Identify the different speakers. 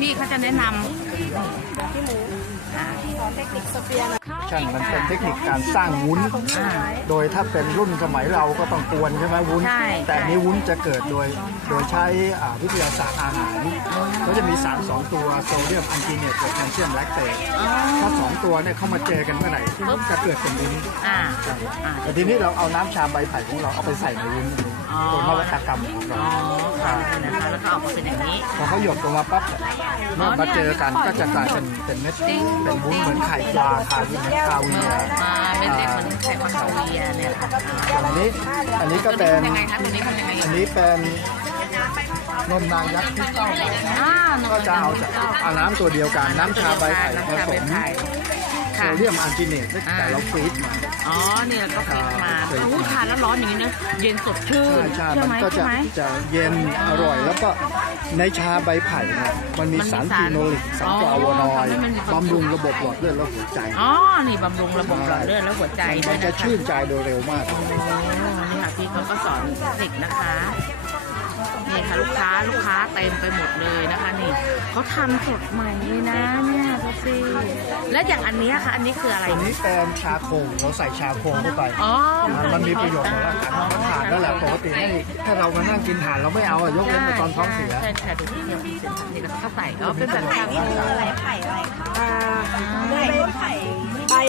Speaker 1: พี่เขาจะแนะนำ
Speaker 2: ช่างมันเป็นเทคนิคการสร้างวุ้นโดยถ้าเป็นรุ่นสมัยเราก็ต้องกวนใช่ไหมวุ้นแต่นี้วุ้นจะเกิดโดยใช้วิทยาศาสตร์อาหารก็จะมีสาร2 ตัวโซเดียมอันติเนตกับแคลเซียมแลคเตตถ้า2 ตัวเนี่ยเข้ามาเจอกันเมื่อไหร่จะเกิดเป็นวุ้นแต่ทีนี้เราเอาน้ำชาใบไผ่ของเราเอาไปใส่ในวุ้นตัวนวัตกรรมของเรา
Speaker 1: นะคะแล้วก็ออกมาเป็นอย่างนี้
Speaker 2: พอเขาหยดลงมาปั๊บเมื่อมาเจอกันก็จะกลายเป็นเม็ดเป็นวุ้นเหมือนไข่ปลาคาเวียร์
Speaker 1: เป็นเล็กเหมือนไข่ปลาคาเวียร์เนี่ยค่ะ
Speaker 2: อันนี้ก็เป็น
Speaker 1: ยังไงคะตัวนี้ทำยังไง
Speaker 2: อันนี้เป็นนมนางยักษ์ที่เต้าก็จะเอาน้ำตัวเดียวกันน้ำชาใบไผ่ผสมโซเดียมอันติเนตแต่เราฟรีซมา
Speaker 1: นี่เราก็ฟรีซมาทานแล้วร้อนอย่างนี้นะเย็นสดชื่น
Speaker 2: ใช่มันก็จะเย็นอร่อยแล้วก็ในชาใบไผ่เนี่ยมันมีสารฟีโนลิกสารฟลาโวนอยด์บำรุงระบบหลอดเลือดและหัวใจ
Speaker 1: นี่บำรุงระบบหลอดเลือดและหัวใจ
Speaker 2: มันจะชื่นใจโดยเร็วมาก
Speaker 1: นี่ค่ะพี่เขาก็สอนเด็กนะคะนี่ค่ะลูกค้าเต็มไปหมดเลยนะคะนี่เขาทำสดใหม่เลยนะเนี่ยดูสิแล้วอย่างอันนี้ค่ะอันนี้คืออะไร
Speaker 2: อันนี้เป็นชาโคเราใส่ชาโคเข้าไปมันมีประโยชน์ต่อร่างกายเราทานแล้วแหละปกติถ้าเรามานั่งกินถ่านเราไม่เอายกเว้นตอนท้องเสีย
Speaker 1: ใช่ดูที่เดียวที่เสร็จนี่แล้วเขาใส่เป็นแบบ
Speaker 3: ไผ่นี่คืออะไรไผ่อะไรคะไผ่